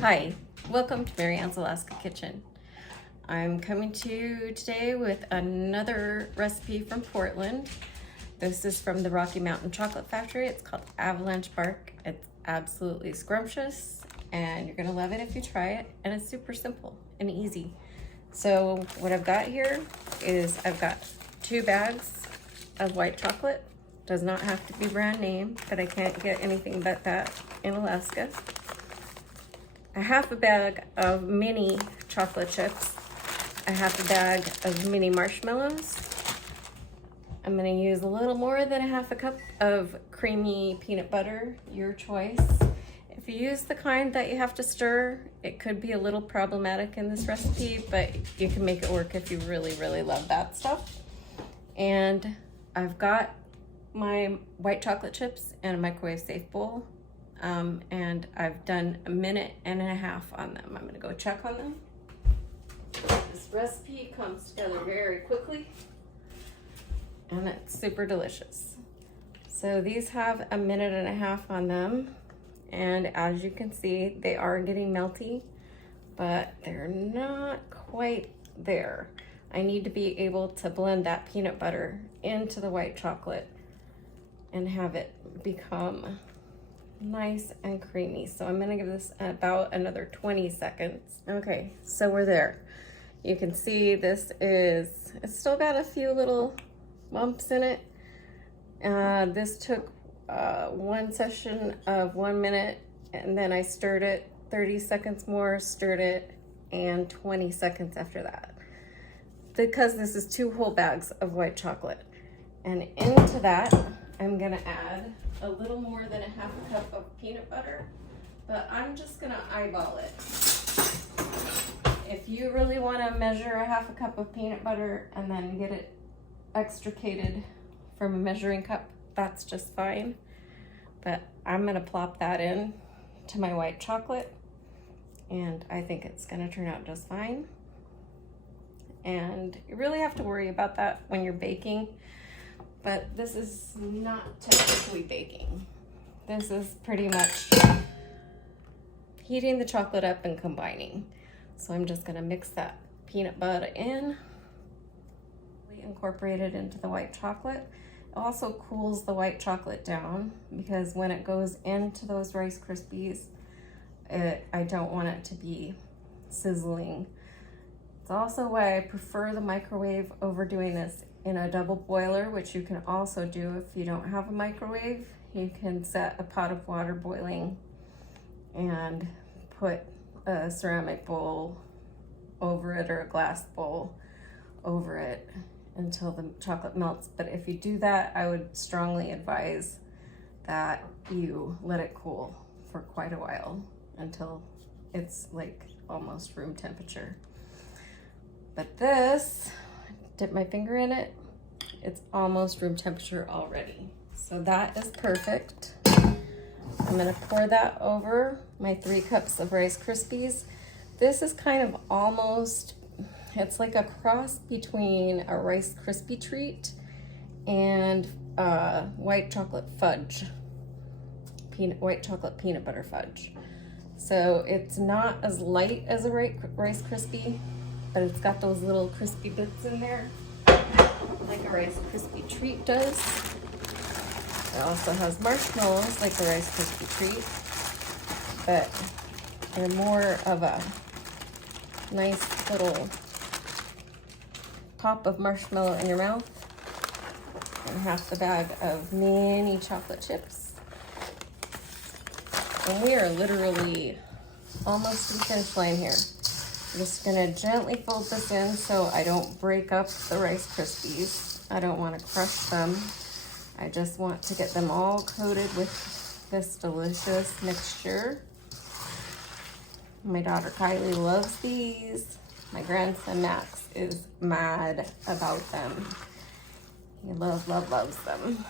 Hi, welcome to Mary Ann's Alaska Kitchen. I'm coming to you today with another recipe from Portland. This is from the Rocky Mountain Chocolate Factory. It's called Avalanche Bark. It's absolutely scrumptious and you're gonna love it if you try it, and it's super simple and easy. So what I've got here is I've got 2 bags of white chocolate. Does not have to be brand name, but I can't get anything but that in Alaska. A half a bag of mini chocolate chips, a half a bag of mini marshmallows. I'm gonna use a little more than a half a cup of creamy peanut butter, your choice. If you use the kind that you have to stir, it could be a little problematic in this recipe, but you can make it work if you really, really love that stuff. And I've got my white chocolate chips in a microwave safe bowl. And I've done 1.5 minutes on them. I'm gonna go check on them. This recipe comes together very quickly and it's super delicious. So these have 1.5 minutes on them, and as you can see, they are getting melty, but they're not quite there. I need to be able to blend that peanut butter into the white chocolate and have it become nice and creamy. So I'm gonna give this about another 20 seconds. Okay, so we're there. You can see it's still got a few little bumps in it. This took 1 session of 1 minute, and then I stirred it 30 seconds more, stirred it, and 20 seconds after that. Because this is 2 whole bags of white chocolate. And into that, I'm gonna add a little more than a half a cup of peanut butter, but I'm just gonna eyeball it. If you really wanna measure a half a cup of peanut butter and then get it extricated from a measuring cup, that's just fine. But I'm gonna plop that in to my white chocolate, and I think it's gonna turn out just fine. And you really have to worry about that when you're baking. But this is not technically baking. This is pretty much heating the chocolate up and combining. So I'm just gonna mix that peanut butter in, incorporate it into the white chocolate. It also cools the white chocolate down, because when it goes into those Rice Krispies, I don't want it to be sizzling. It's also why I prefer the microwave over doing this in a double boiler, which you can also do if you don't have a microwave. You can set a pot of water boiling and put a ceramic bowl over it or a glass bowl over it until the chocolate melts. But if you do that, I would strongly advise that you let it cool for quite a while until it's like almost room temperature. But this, dip my finger in it, it's almost room temperature already. So that is perfect. I'm gonna pour that over my 3 cups of Rice Krispies. This is kind of almost, it's like a cross between a Rice Krispie treat and white chocolate fudge, white chocolate peanut butter fudge. So it's not as light as a Rice Krispie, but it's got those little crispy bits in there, like a Rice Krispie treat does. It also has marshmallows like a Rice Krispie treat, but they're more of a nice little pop of marshmallow in your mouth, and half the bag of mini chocolate chips. And we are literally almost to the finish line here. I'm just gonna gently fold this in so I don't break up the Rice Krispies. I don't want to crush them. I just want to get them all coated with this delicious mixture. My daughter Kylie loves these. My grandson Max is mad about them. He loves them.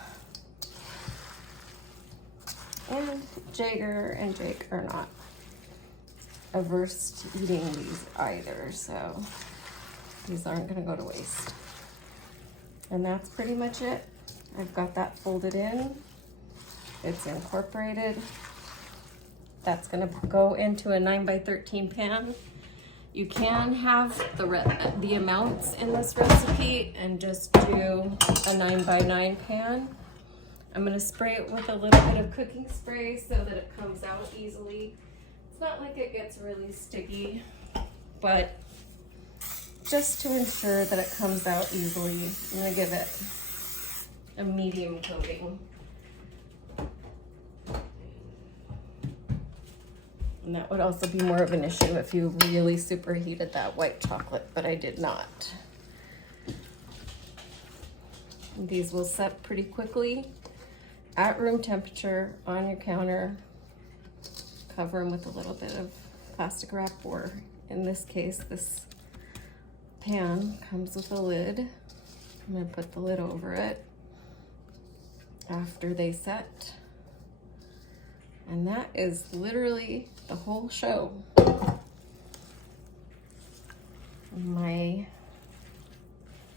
And Jagger and Jake are not averse to eating these either, so these aren't gonna go to waste. And that's pretty much it. I've got that folded in. It's incorporated. That's gonna go into a 9x13 pan. You can have the amounts in this recipe and just do a 9x9 pan. I'm gonna spray it with a little bit of cooking spray so that it comes out easily. It's not like it gets really sticky, but just to ensure that it comes out easily, I'm gonna give it a medium coating. And that would also be more of an issue if you really superheated that white chocolate, but I did not. And these will set pretty quickly at room temperature on your counter. Cover them with a little bit of plastic wrap, or in this case, this pan comes with a lid. I'm gonna put the lid over it after they set. And that is literally the whole show. My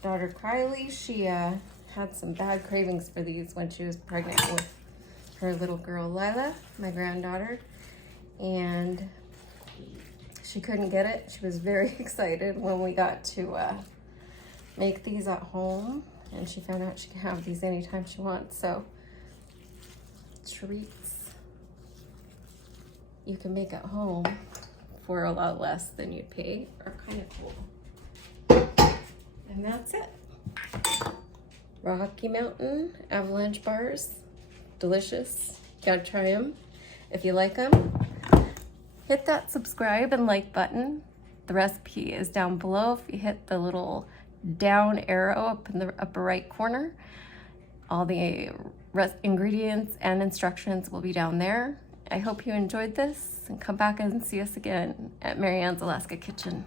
daughter Kylie, she had some bad cravings for these when she was pregnant with her little girl Lila, my granddaughter, and she couldn't get it. She was very excited when we got to make these at home, and she found out she can have these anytime she wants. So treats you can make at home for a lot less than you'd pay are kind of cool. And that's it. Rocky Mountain Avalanche bars, delicious. Gotta try them. If you like them, hit that subscribe and like button. The recipe is down below. If you hit the little down arrow up in the upper right corner, all the ingredients and instructions will be down there. I hope you enjoyed this, and come back and see us again at Mary Ann's Alaska Kitchen.